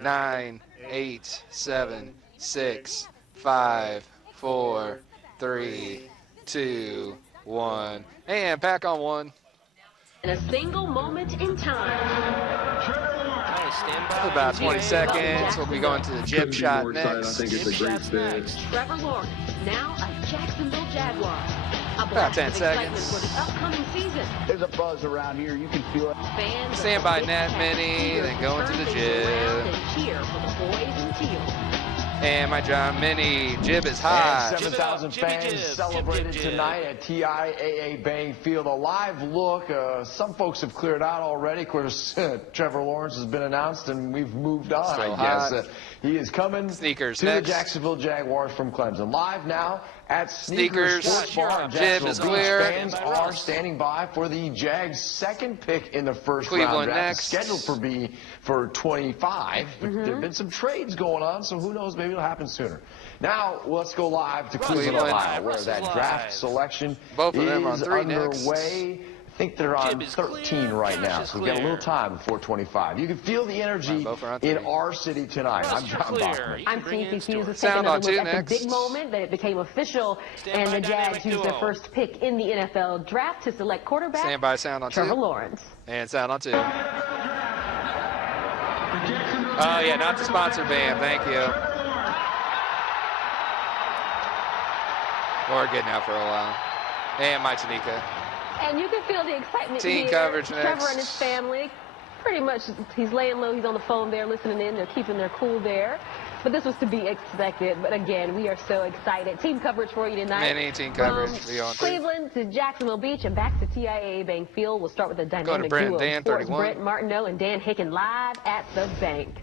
9, 8, 7, 6, 5, 4, 3, 2, 1. And back on one. In a single moment in time. About 20 seconds. We'll be going to the jib shot next. I think it's a great fit. Trevor Lawrence, now a Jacksonville Jaguar. About 10 seconds. For the upcoming season. There's a buzz around here. You can feel it. Fans Stand by net mini, then go into the jib. And cheer for the boys in teal. And my John Mini jib is high. And 7,000 fans celebrated tonight at TIAA Bank Field. A live look. Some folks have cleared out already. Of course, Trevor Lawrence has been announced, and we've moved on, Still I guess. hot. He is coming Sneakers to next. the Jacksonville Jaguars from Clemson. Live now at Sneakers. Sports Bar in Jib Jacksonville is Beach. clear. Fans are standing by for the Jags' second pick in the first Cleveland round draft. next. Scheduled for 25. But there have been some trades going on, so who knows? Maybe it'll happen sooner. Now, let's go live to Cleveland, Ohio, where that draft selection Both of them on is 3 underway. next. I think they're on 13 right now, so we've got a little time before 25. You can feel the energy in our city tonight. I'm John Bachman. I'm Steve Hughes. Let's take Sound another on two look at next. the big moment that it became official, and the Jags used their first pick in the NFL draft to select quarterback Stand by sound on 2. Trevor Lawrence. And sound on 2. Oh, yeah, not the sponsor band. Thank you. We're good now for a while. And Mike Tanika. And you can feel the excitement Team here. coverage Trevor next. and his family, pretty much, he's laying low. He's on the phone there listening in. They're keeping their cool there. But this was to be expected. But again, we are so excited. Team coverage for you tonight. Many team coverage. From Cleveland to Jacksonville Beach and back to TIAA Bank Field. We'll start with the dynamic Brent, duo. Dan, Sports 31. Brent Martineau and Dan Hicken live at the bank.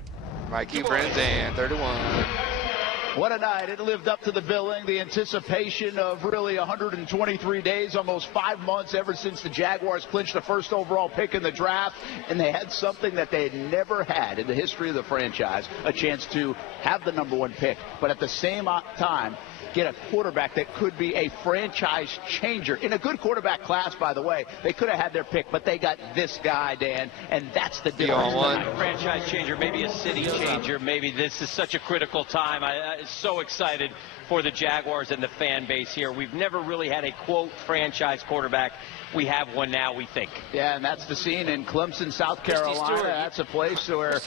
Mikey, Brent, Dan, 31. What a night. It lived up to the billing, the anticipation of really 123 days, almost 5 months ever since the Jaguars clinched the first overall pick in the draft, and they had something that they had never had in the history of the franchise, a chance to have the #1 pick, but at the same time, get a quarterback that could be a franchise changer. In a good quarterback class, by the way, they could have had their pick, but they got this guy, Dan, and that's the difference. A franchise changer, maybe a city changer. Maybe this is such a critical time. I'm so excited for the Jaguars and the fan base here. We've never really had a, quote, franchise quarterback. We have one now, we think. Yeah, and that's the scene in Clemson, South Carolina. That's a place where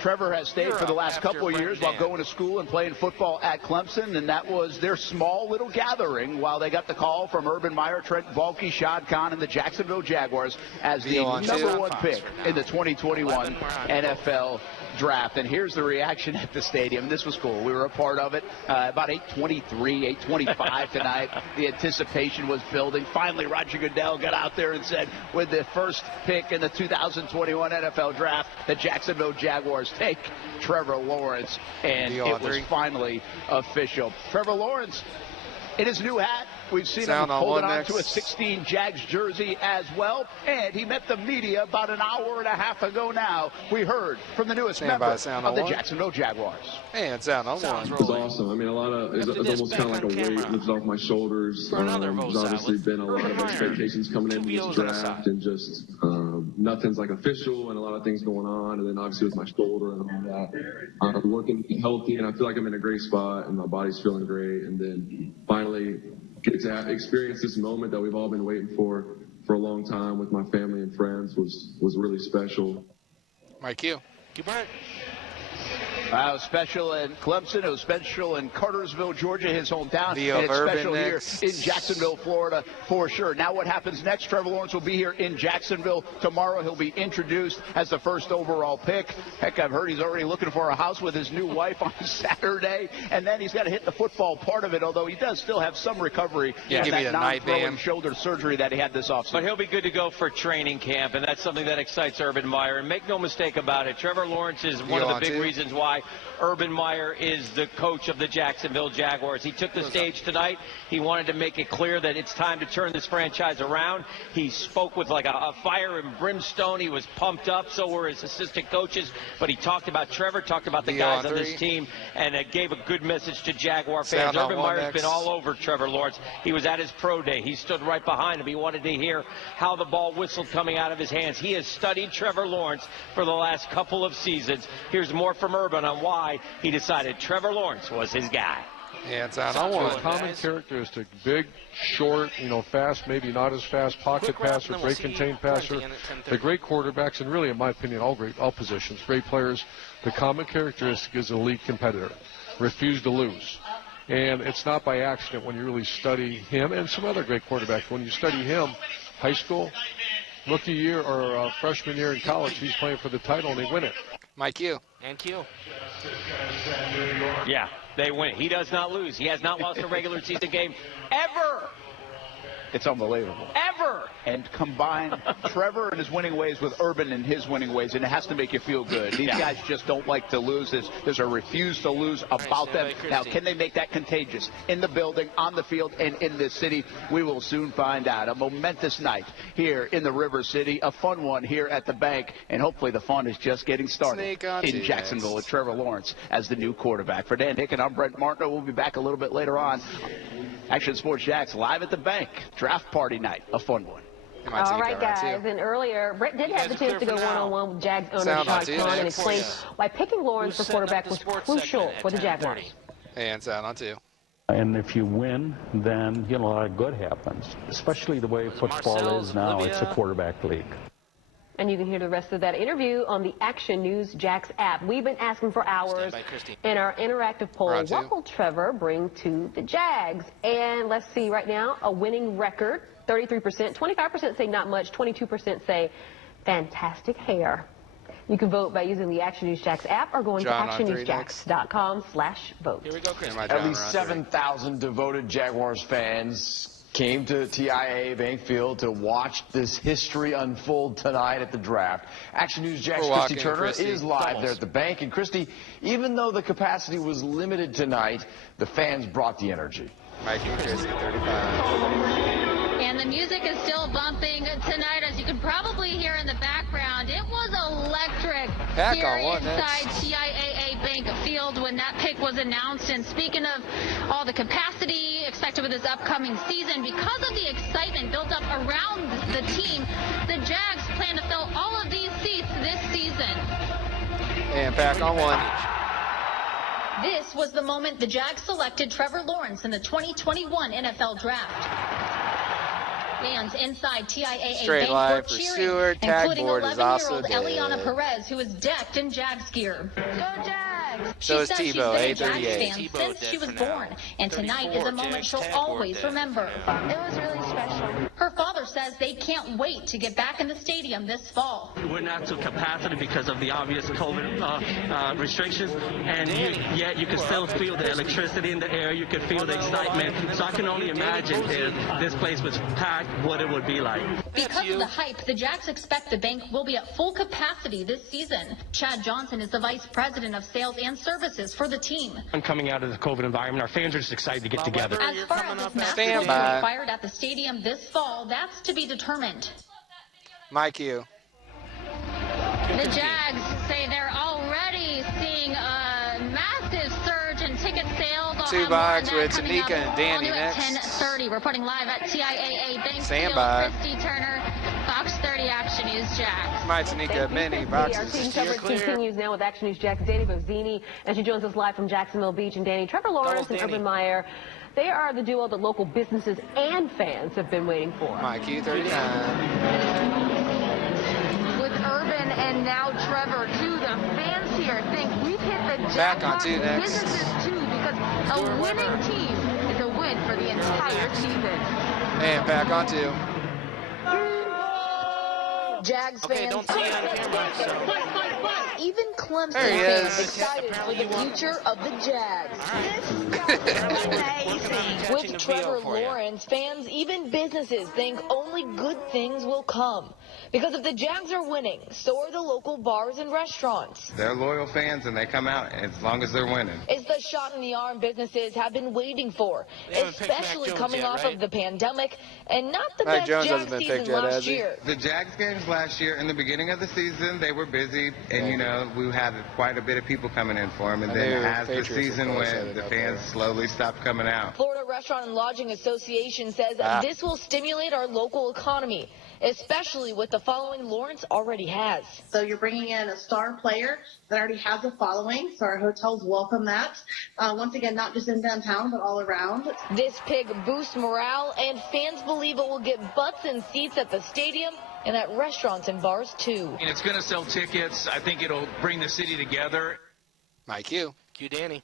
Trevor has stayed for the last couple of years while going to school and playing football at Clemson, and that was their small little gathering while they got the call from Urban Meyer, Trent Baalke, Shad Khan, and the Jacksonville Jaguars as the #1 pick in the 2021 NFL draft. And here's the reaction at the stadium. This was cool. We were a part of it. About 8:23, 8:25 tonight. The anticipation was building. Finally, Roger Goodell got out there and said, with the first pick in the 2021 NFL draft, the Jacksonville Jaguars take Trevor Lawrence. And it was finally official. Trevor Lawrence, in his new hat, we've seen him holding on to a 16 Jags jersey as well. And he met the media about an hour and a half ago now. We heard from the newest member of the Jacksonville Jaguars. And sound on 1. It was awesome. I mean, it's almost kind of like a weight lifted off my shoulders. There's obviously been a lot of expectations coming into this draft, and just nothing's like official, and a lot of things going on. And then obviously with my shoulder and all that, I'm working healthy, and I feel like I'm in a great spot, and my body's feeling great. And then finally get to experience this moment that we've all been waiting for a long time with my family and friends was really special. Mike Q. It was special in Clemson. It was special in Cartersville, Georgia, his hometown. And it's special here in Jacksonville, Florida, for sure. Now what happens next? Trevor Lawrence will be here in Jacksonville tomorrow. He'll be introduced as the first overall pick. Heck, I've heard he's already looking for a house with his new wife on Saturday. And then he's got to hit the football part of it, although he does still have some recovery from that non-throwing shoulder surgery that he had this offseason. But he'll be good to go for training camp, and that's something that excites Urban Meyer. And make no mistake about it, Trevor Lawrence is one of the big reasons why Urban Meyer is the coach of the Jacksonville Jaguars. He took the stage tonight. He wanted to make it clear that it's time to turn this franchise around. He spoke with like a fire and brimstone. He was pumped up, so were his assistant coaches. But he talked about Trevor, talked about the guys on this team, and gave a good message to Jaguar fans. Urban Meyer's been all over Trevor Lawrence. He was at his pro day. He stood right behind him. He wanted to hear how the ball whistled coming out of his hands. He has studied Trevor Lawrence for the last couple of seasons. Here's more from Urban on why he decided Trevor Lawrence was his guy. Yeah, it's out on one. Common characteristic: big, short, fast, maybe not as fast, pocket passer, break contain passer. The great quarterbacks, and really, in my opinion, all positions, great players. The common characteristic is elite competitor. Refuse to lose. And it's not by accident when you really study him and some other great quarterbacks. When you study him, high school, rookie year, or freshman year in college, he's playing for the title and they win it. Mike Q. And Q. Yeah, they win. He does not lose. He has not lost a regular season game ever. It's unbelievable. Ever. And combine Trevor and his winning ways with Urban and his winning ways, and it has to make you feel good. These guys just don't like to lose. There's a refuse to lose about them. Now, can they make that contagious in the building, on the field, and in this city? We will soon find out. A momentous night here in the River City, a fun one here at the bank, and hopefully the fun is just getting started in Jacksonville with Trevor Lawrence as the new quarterback. For Dan Hicken, I'm Brent Martineau. We'll be back a little bit later on. Action Sports Jacks live at the bank. Draft party night, a fun one. All right, guys, and earlier, Brett did have the chance to go one-on-one with Jags owner Sean Khan and explain why picking Lawrence for quarterback was crucial for the Jaguars. And sound on two. And if you win, then, a lot of good happens, especially the way football is now. It's a quarterback league. And you can hear the rest of that interview on the Action News Jacks app. We've been asking for hours in our interactive poll, what will Trevor bring to the Jags? And let's see right now, a winning record, 33%, 25% say not much, 22% say fantastic hair. You can vote by using the Action News Jacks app or going to actionnewsjacks.com/vote. Here we go, Chris. At least 7,000 devoted Jaguars fans came to TIAA Bank Field to watch this history unfold tonight at the draft. Action News Jacks' Christy Turner is live there at the bank. And Christy, even though the capacity was limited tonight, the fans brought the energy. Mikey and Christy, 35. And the music is still bumping tonight, as you can probably hear in the background. It was electric here inside TIAA Bank Field when that pick was announced. And speaking of all the capacity expected with this upcoming season, because of the excitement built up around the team, the Jags plan to fill all of these seats this season. And back on one. This was the moment the Jags selected Trevor Lawrence in the 2021 NFL Draft. Fans inside TIAA Bank were cheering, including 11-year-old Eliana Perez, who was decked in Jags gear. Go Jags! So is Tebow, she's been a Jags fan since she was born, and tonight is a moment she'll always remember. It was really special. Her father says they can't wait to get back in the stadium this fall. We're not to capacity because of the obvious COVID restrictions, and yet you can still feel the electricity in the air. You can feel the excitement. So I can only imagine if this place was packed, what it would be like. Because of the hype, the Jacks expect the bank will be at full capacity this season. Chad Johnson is the vice president of sales and services for the team. Coming out of the COVID environment, our fans are just excited to get together. As far as this massive will be required at the stadium this fall, that's to be determined. Mike Q. The Jags say they're already seeing a massive surge in ticket sales. Two box with Tanika and Danny next. 10:30. We're putting live at TIAA Bank Field. Christy Turner, Fox 30 Action News Jacks. My Tanika, many boxes. Our team coverage continues now with Action News Jacks. Danny Bozini, and she joins us live from Jacksonville Beach. And Danny, Trevor Lawrence and Urban Meyer, they are the duo that local businesses and fans have been waiting for. Mikey, 39. With Urban and now Trevor, too, the fans here think we've hit the jackpot businesses, too, because a winning team is a win for the entire season. And back on two. Jags fans. Don't see it on camera. even Clemson fans excited for the future of the Jags. With Trevor Lawrence, fans, even businesses think only good things will come. Because if the Jags are winning, so are the local bars and restaurants. They're loyal fans and they come out as long as they're winning. It's the shot in the arm businesses have been waiting for, especially coming off of the pandemic and not the best Jags season last year. The Jags games last year, in the beginning of the season, they were busy, and you know, we had quite a bit of people coming in for them. And then as the season went, the fans slowly stopped coming out. Florida Restaurant and Lodging Association says this will stimulate our local economy, especially with the following Lawrence already has. So you're bringing in a star player that already has a following, so our hotels welcome that. Once again, not just in downtown, but all around. This pick boosts morale, and fans believe it will get butts and seats at the stadium and at restaurants and bars, too. And it's going to sell tickets. I think it'll bring the city together. Mike Q. Q Danny.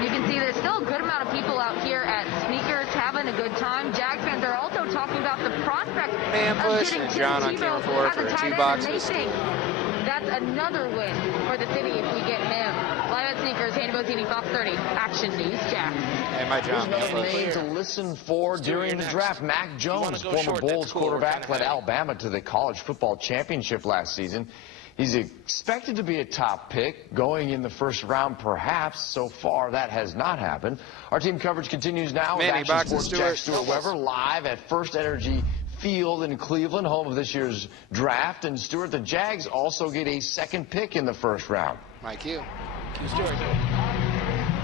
You can see there's still a good amount of people out here at Sneakers having a good time. Jags fans are also talking about the prospect Man push and John on camera for 2 boxes. That's another win for the city if we get him. Live at Sneakers, Hannah Botini, Fox 30, Action News, Jax. Hey, my John. Another name to listen for during the draft. Mac Jones, former Bulls quarterback, led Alabama to the college football championship last season. He's expected to be a top pick going in the first round, perhaps. So far, that has not happened. Our team coverage continues now with Action Sports' Jack Stewart Weber live at First Energy Field in Cleveland, home of this year's draft. And Stewart, the Jags also get a second pick in the first round. Mike Q. Q Stewart.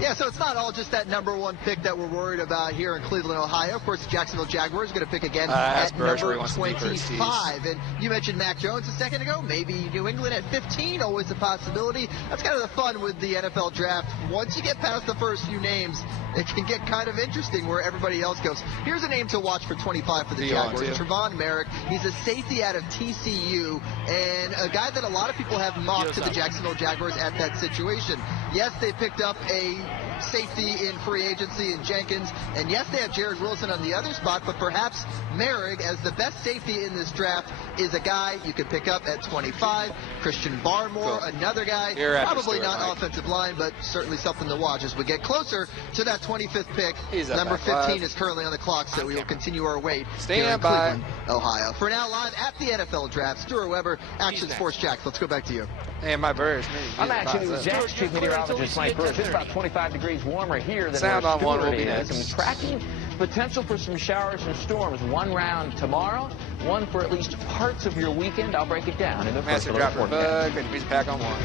Yeah, so it's not all just that #1 pick that we're worried about here in Cleveland, Ohio. Of course, the Jacksonville Jaguars are going to pick again at number 25. And you mentioned Mac Jones a second ago. Maybe New England at 15, always a possibility. That's kind of the fun with the NFL draft. Once you get past the first few names, it can get kind of interesting where everybody else goes. Here's a name to watch for 25 for the Jaguars. Trevon Merrick. He's a safety out of TCU and a guy that a lot of people have mocked to the Jacksonville Jaguars at that situation. Yes, they picked up a safety in free agency in Jenkins, and yes, they have Jared Wilson on the other spot, but perhaps Merrick, as the best safety in this draft, is a guy you could pick up at 25. Christian Barmore, another guy, probably not offensive line, but certainly something to watch as we get closer to that 25th pick. Number 15 is currently on the clock, so we will continue our wait here in Cleveland, Ohio. For now, live at the NFL draft, Stuart Weber, Action Sports Jax. Let's go back to you. Hey, my birds. I'm Action News Jax Chief Meteorologist Mike Burris. It's about 25 degrees warmer here than Sound on one will be next. And tracking potential for some showers and storms. One round tomorrow, one for at least parts of your weekend. I'll break it down in the first report. Good music pack on one.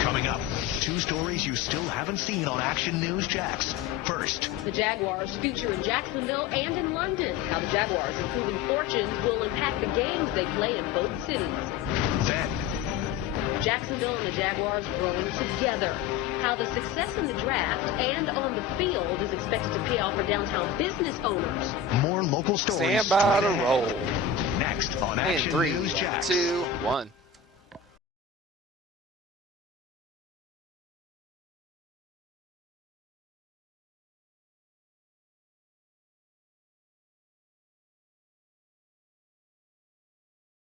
Coming up, 2 stories you still haven't seen on Action News Jax. First, the Jaguars feature in Jacksonville and in London. How the Jaguars' improving fortunes will impact the games they play in both cities. Then, Jacksonville and the Jaguars growing together. How the success in the draft and on the field is expected to pay off for downtown business owners. More local stories. Stand by to roll. Next on Action 3, News Jax. 2, 1.